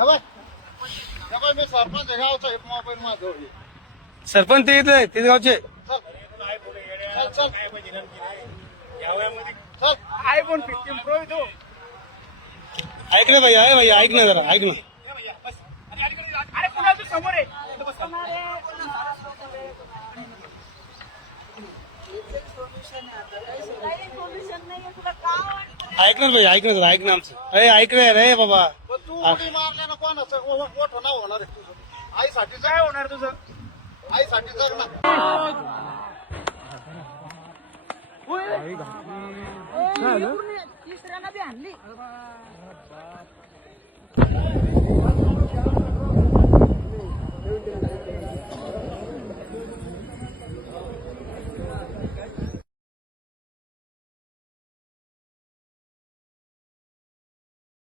मी सरपंच गावचा मोबाईल माझं सरपंच ते इथले ते गावचे आयफोन 15 प्रो आहे तो. ऐक ना भैया भैया ऐक ना जरा ऐक ना अरे कुणाल तू समोर आहे. ऐक ना भैया ऐक ना जरा ऐक ना आमचं अरे ऐक रे रे बाबा तू उडी मारल्यानं कोणाचं मोठं नाव होणार आहे तुझं. आईसाठी काय होणार तुझं. आईसाठी जग ना. तिसऱ्यानं बी आणली